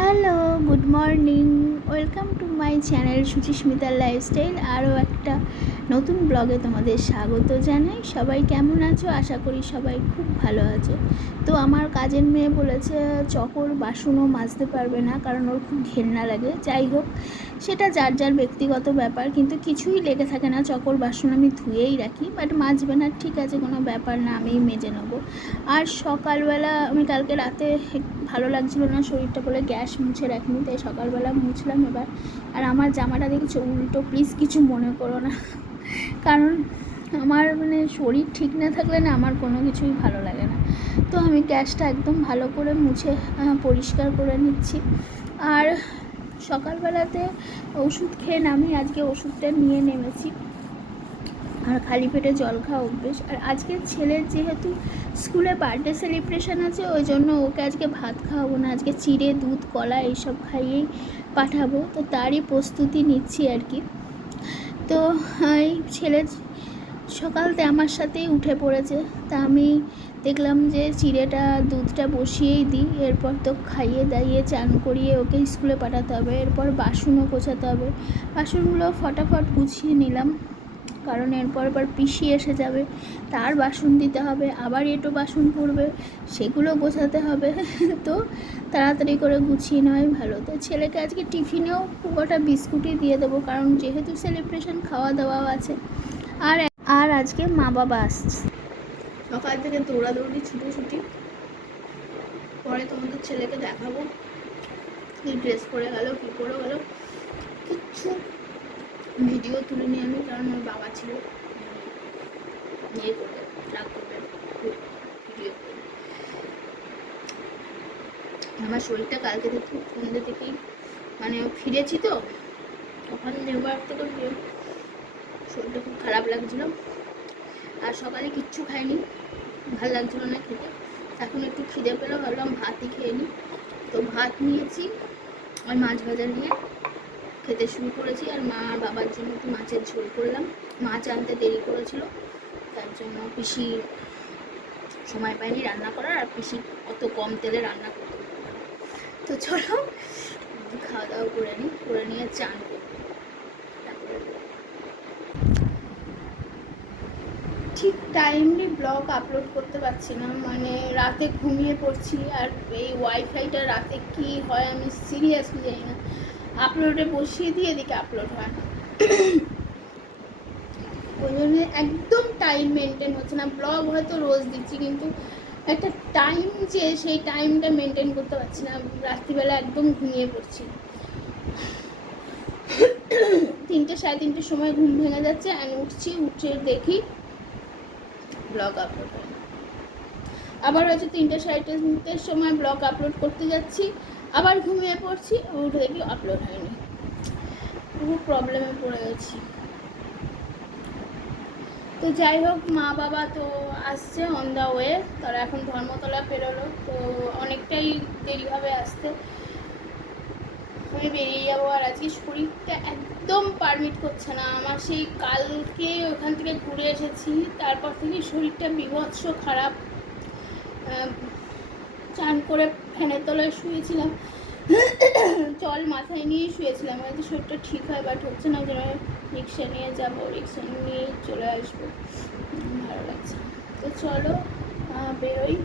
Hello, good morning. Welcome to my channel সুচিস্মিতার lifestyle. আরও একটা নতুন ব্লগে তোমাদের স্বাগত জানাই। সবাই কেমন আছো? আশা করি সবাই খুব ভালো আছো। তো আমার কাজের মেয়ে বলেছে চকর বাসনও মাজতে পারবে না, কারণ ওর খুব ঘেন্না লাগে। যাই হোক, সেটা যার যার ব্যক্তিগত ব্যাপার, কিন্তু কিছুই লেগে থাকে না। চকর বাসন আমি ধুয়েই রাখি, বাট মাজবে না, ঠিক আছে, কোনো ব্যাপার না, আমিই মেজে নেবো। আর সকালবেলা আমি কালকে রাতে ভালো লাগছিল না শরীরটা বলে গ্যাস মুছে রাখিনি, তাই সকালবেলা মুছলাম এবার। আর আমার জামাটা দেখেছো উল্টো, প্লিজ কিছু মনে করো না, কারণ আমার শরীর ঠিক না থাকলে না আমার কোনো কিছুই ভালো লাগে না। তো আমি গ্যাসটা একদম ভালো করে মুছে পরিষ্কার করে নিচ্ছি। আর সকালবেলাতে ওষুধ খেয়ে নামি, আজকে ওষুধটা নিয়ে নেমেছি। আর খালি পেটে জল খাওয়া অভ্যেস। আর আজকে ছেলের যেহেতু স্কুলে বার্থডে সেলিব্রেশন আছে, ওই জন্য ওকে আজকে ভাত খাওয়াবো না, আজকে চিড়ে দুধ কলা এইসব খাইয়েই পাঠাবো। তো তারই প্রস্তুতি নিচ্ছি আর কি। তো এই ছেলে সকালতে আমার সাথেই উঠে পড়েছে, তা আমি দেখলাম যে চিড়েটা দুধটা বসিয়েই দিই, এরপর তো খাইয়ে দাইয়ে চান করিয়ে ওকে স্কুলে পাঠাতে হবে। এরপর বাসনও গোছাতে হবে, বাসনগুলো ফটাফট গুছিয়ে নিলাম, কারণ এরপর পিসি এসে যাবে, তার বাসন দিতে হবে, আবার এটো বাসন পড়বে, সেগুলো গোছাতে হবে। তো তাড়াতাড়ি করে গুছিয়ে নেওয়াই ভালো। তো ছেলেকে আজকে টিফিনেও গোটা বিস্কুটই দিয়ে দেবো, কারণ যেহেতু সেলিব্রেশন খাওয়া দাওয়াও আছে। আর আর আজকে মা বাবা আসছে। সকাল থেকে দৌড়াদৌড়ি ছুটোছুটি, পরে তোমাদের ছেলেকে দেখাবো কি ড্রেস পরে গেল, কী করে গেল, কিচ্ছু ভিডিও তুলিনি আমি, কারণ ওর বাবা ছিল ইয়ে করবে, রাগ করবে ভিডিও করে। আমার শরীরটা কালকে থেকে সন্ধ্যে থেকেই ফিরেছি, তো তখন নেবার থেকে শরীরটা খুব খারাপ লাগছিল। আর সকালে কিচ্ছু খাইনি, ভালো লাগছিল না খেতে। এখন একটু খিদে পেলো, ভাবলাম ভাতই খেয়ে নিই। তো ভাত নিয়েছি, ওই মাছ ভাজা নিয়ে খেতে শুরু করেছি। আর মা আর বাবার জন্য একটু মাছের ঝোল করলাম, মাছ আনতে দেরি করেছিল, তার জন্য পিসি সময় পায়নি রান্না করার, আর পিসি অত কম তেলে রান্না করতে। তো চলো খাওয়া দাওয়া করে নিয়ে চান করবো। ঠিক টাইমলি ব্লগ আপলোড করতে পারছি না, রাতে ঘুমিয়ে পড়ছি। আর এই ওয়াইফাইটা রাতে কি হয় আমি সিরিয়াসলি জানি না, আপলোডে বসিয়ে দিয়ে এদিকে আপলোড হয় না। ওই জন্য একদম টাইম মেনটেন হচ্ছে না। ব্লগ হয়তো রোজ দিচ্ছি, কিন্তু একটা টাইম যে সেই টাইমটা মেনটেন করতে পারছি না। রাত্রিবেলা একদম ঘুমিয়ে পড়ছি, 3টে সাড়ে 3টের সময় ঘুম ভেঙে যাচ্ছে, আমি উঠে দেখি ব্লগ আপলোড হয় না। আবার হয়তো 3টে সাড়ে 3টের সময় ব্লগ আপলোড করতে যাচ্ছি, আবার ঘুমিয়ে পড়ছি, উঠে দেখি আপলোড হয়নি। খুব প্রবলেমে পড়ে গেছি। তো যাই হোক, মা বাবা তো আসছে অন দ্য ওয়ে, তারা এখন ধর্মতলা পেরোলো, তো অনেকটাই দেরি হবে আসতে। আমি বেরিয়ে যাবো। আর আজকে শরীরটা একদম পারমিট করছে না আমার। সেই কালকে ওখান থেকে ঘুরে এসেছি, তারপর থেকে শরীরটা বীভৎস খারাপ। চান করে ফ্যানের তলায় শুয়েছিলাম, জল মাথায় নিয়ে শুয়েছিলাম, হয়তো শরীরটা ঠিক হয়, বাট হচ্ছে না। ওই জন্য রিক্সা নিয়ে যাবো, রিক্সা নিয়ে চলে আসবো, ভালো লাগছে। তো চলো বেরোই।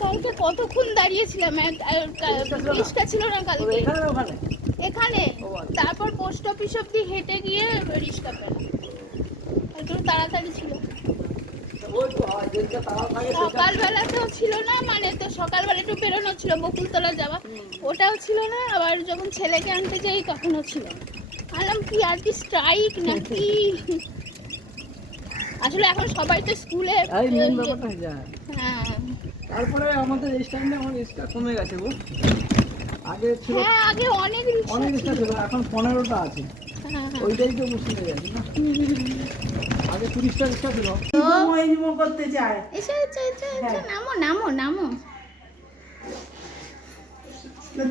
কালকে কতক্ষণ দাঁড়িয়েছিলাম, রিক্সা ছিল না কালকে এখানে, তারপর পোস্ট অফিস অব্দি হেঁটে গিয়ে রিক্সা পেলাম, একটু তাড়াতাড়ি ছিল। সকালবেলাতেও ছিল না, তো সকালবেলা একটু বেরোনো ছিল, বকুলতলা যাওয়া, ওটাও ছিল না। আবার যখন ছেলেকে আনতে যাই তখনও ছিল না। বললাম কি আজকে স্ট্রাইক নাকি? আসলে এখন সবাই তো স্কুলে। হ্যাঁ, তারপরে আমাদের এই টাইমে আমার রিস্কা কমে গেছে গো। আগে ছিল, হ্যাঁ আগে অনেক রিক্সা ছিল, এখন 15টা আছে। ওইটাই তো মুশকিল হয়ে গেছে না। আগে 30টা রিক্সা ছিল। করতে চায়, নামো নামো নামো,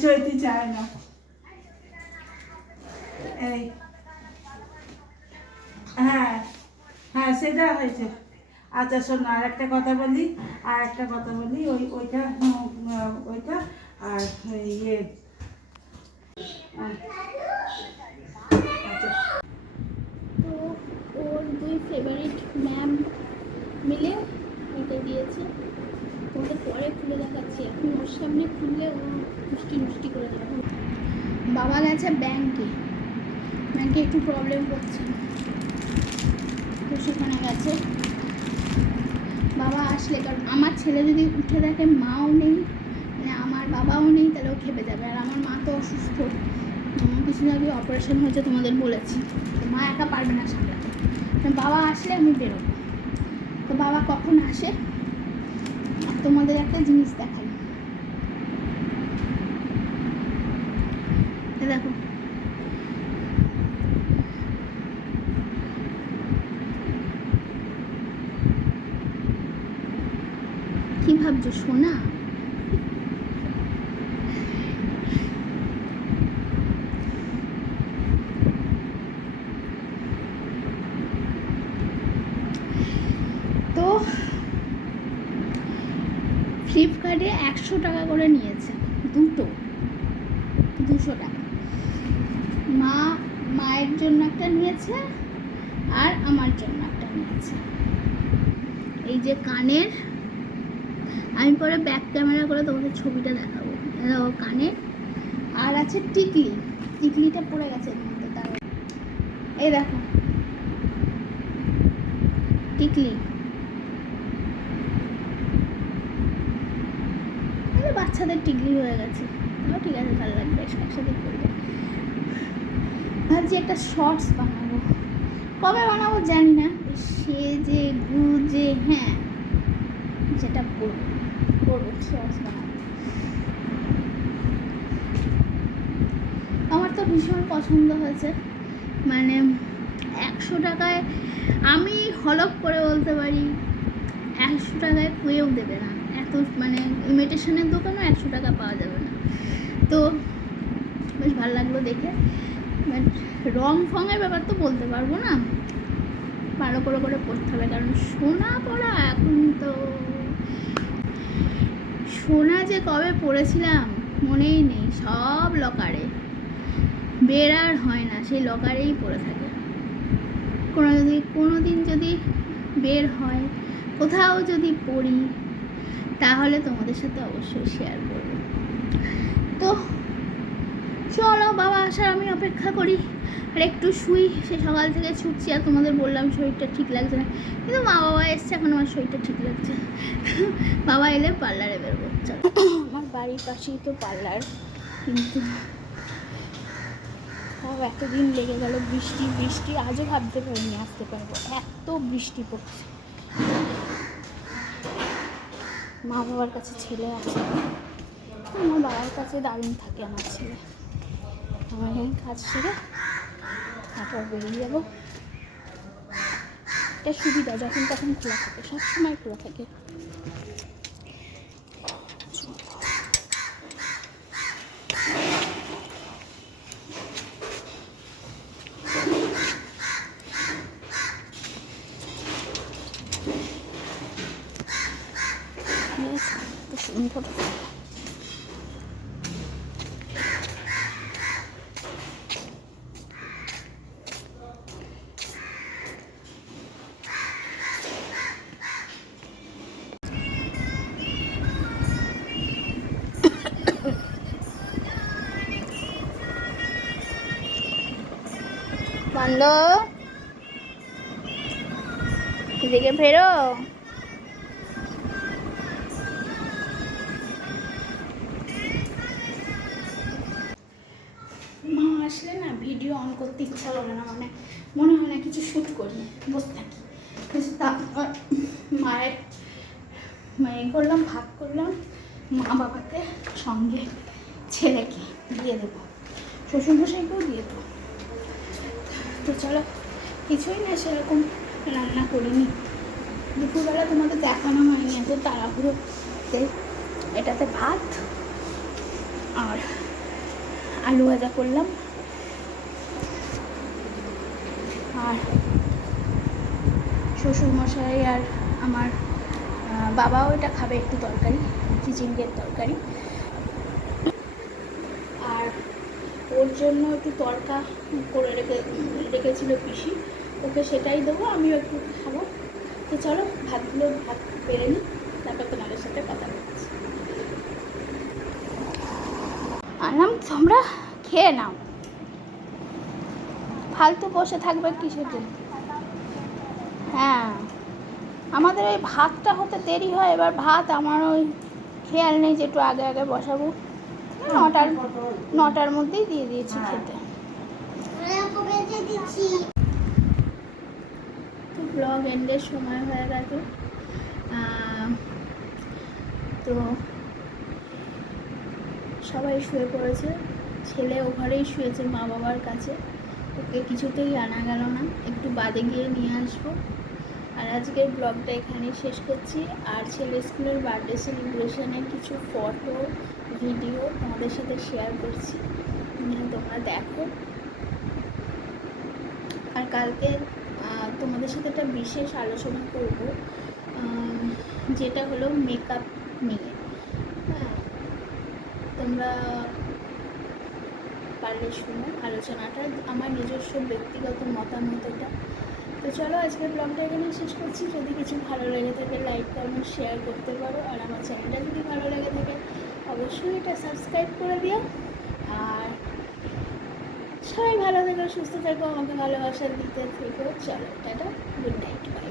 চৈতি চায় না। এই হ্যাঁ সেটা হয়েছে। আচ্ছা শোনো, আর একটা কথা বলি, ওইটা ওইটা আর ইয়ে আচ্ছা। তো ওর দুই ফেভারিট ম্যাম মিলে এটা দিয়েছে। তোমাদের পরে খুলে দেখাচ্ছি, এখন ওর সামনে খুললে ও মুষ্টি মুষ্টি করে দেবে। বাবা গেছে ব্যাংকে, ব্যাংকে একটু প্রবলেম করছে, তো সেখানে গেছে। বাবা আসলে, কারণ আমার ছেলে যদি উঠে দেখে মাও নেই, মানে আমার বাবাও নেই, তাহলে ও খেপে যাবে। আর আমার মা তো অসুস্থ, কিছুদিন আগে অপারেশন হয়েছে, তোমাদের বলেছি। তো মা একা পারবে না সামলাতে, বাবা আসলে আমি বেরোবো। তো বাবা কখন আসে, আর তোমাদের একটা জিনিস দেখাই, দেখো কি ভাবছো সোনা? তো ফ্লিপকার্টে 100 টাকা করে নিয়েছে, দুটো 200 টাকা। মায়ের জন্য একটা নিয়েছে আর আমার জন্য একটা নিয়েছে। এই যে কানের, আমি পরে ব্যাক ক্যামেরা করে তোমাদের ছবিটা দেখাবো। কানের আর আছে টিকলি, টিকলিটা পড়ে গেছে এর মধ্যে, তার এই দেখো টিকলি, বাচ্চাদের টিকলি হয়ে গেছে। তাও ঠিক আছে, ভালো লাগবে, একসাথে করবো। ভাবছি একটা শর্টস বানাবো, কবে বানাবো জানি না, সেজে গুজে, হ্যাঁ যেটা করবো শর্টস বানাবো। আমার তো ভীষণ পছন্দ হয়েছে, মানে 100 টাকায় আমি হলপ করে বলতে পারি 100 টাকায় কেউ দেবে না এত, মানে ইমিটেশনের দোকানও 100 টাকা পাওয়া যাবে না। তো বেশ ভালো লাগলো দেখে। বাট রং ফঙের ব্যাপার তো বলতে পারবো না, ভালো করে পড়তে হবে, কারণ সোনা পড়া এখন তো, সোনা যে কবে পড়েছিলাম মনেই নেই, সব লকারে, বের আর হয় না, সেই লকারেই পড়ে থাকে। কোনো দিন যদি বের হয়, কোথাও যদি পড়ি, তাহলে তোমাদের সাথে অবশ্যই শেয়ার করব। তো চলো, বাবা আসার আমি অপেক্ষা করি, আর একটু শুই। সে সকাল থেকে ছুটছি, আর তোমাদের বললাম শরীরটা ঠিক লাগছে না, কিন্তু মা বাবা এসছে, এখন আমার শরীরটা ঠিক লাগছে। বাবা এলে পার্লারে বেরোবো। চলো, আমার বাড়ির পাশেই তো পার্লার, কিন্তু তাও এতদিন লেগে গেল, বৃষ্টি আজও ভাবতে পারিনি আসতে পারবো, এত বৃষ্টি পড়ছে। মা বাবার কাছে ছেলে আছে, আমার বাবার কাছে দারুণ থাকে আমার ছেলে। আমার কাজ সেরে তারপর বেরিয়ে যাবো। এটা সুবিধা, যখন তখন খোলা থাকে, সবসময় খোলা থাকে। তো সুন্দর, বন্ধ, এদিকে ফেরো। মা আসলে না ভিডিও অন করতে ইচ্ছা করে না, মানে মনে হয় না কিছু শ্যুট করি, বসে থাকি। তারপর মায়ের করলাম, ভাগ করলাম, মা বাবাকে সঙ্গে ছেলেকে দিয়ে দেবো, শ্বশুরমশাইকেও দিয়ে দেবো। তো চলো, কিছুই না সেরকম রান্না করিনি, দুপুরবেলা তোমাদের দেখানো হয়নি, এত তাড়াহুড়োতে। এটাতে ভাত আর আলু ভাজা করলাম, আর শ্বশুরমশাই আর আমার বাবাও এটা খাবে, একটু তরকারি, চিচিঙ্গের তরকারি। আর ওর জন্য একটু তরকা করে রেখেছিল পিসি, ওকে সেটাই দেবো, আমিও একটু খাবো। তো চলো ভাত বেড়ে নিই, তারপর তোমাদের সাথে কথা বলছি। আনাম, তোমরা খেয়ে নাও, ফালতু বসে থাকবে কিসের জন্য? হ্যাঁ, আমাদের ওই ভাতটা হতে দেরি হয়, এবার ভাত আমার ওই খেয়াল নেই যে একটু আগে আগে বসাবো, 9টার মধ্যেই দিয়ে দিয়েছি খেতে। তো ব্লগ এন্ডের সময় হয়ে গেছে। তো সবাই শুয়ে পড়েছে, ছেলে ও ঘরেই শুয়েছে মা বাবার কাছে, ওকে কিছুতেই আনা গেল না, একটু বাদে গিয়ে নিয়ে আসবো। আর আজকের ব্লগটা এখানেই শেষ করছি। আর ছেলে স্কুলের বার্থডে সেলিব্রেশনের কিছু ফটো ভিডিও তোমাদের সাথে শেয়ার করছি, তোমরা দেখো। আর কালকে তোমাদের সাথে একটা বিশেষ আলোচনা করব, যেটা হলো মেকআপ নিয়ে। হ্যাঁ, তোমরা পারলে শুনো আলোচনাটা, আমার নিজস্ব ব্যক্তিগত মতামত এটা। তো চলো আজকের ব্লগটা এখানে শেষ করছি। যদি কিছু ভালো লেগে থাকে লাইক কমেন্ট শেয়ার করতে পারো, আর আমার চ্যানেলটা যদি ভালো লেগে থাকে অবশ্যই এটা সাবস্ক্রাইব করে দিও। আর সবাই ভালো থেকো, সুস্থ থেকো, আমাকে ভালোবাসা দিতে থেকো। চলো টাটা, গুড নাইট, বাই।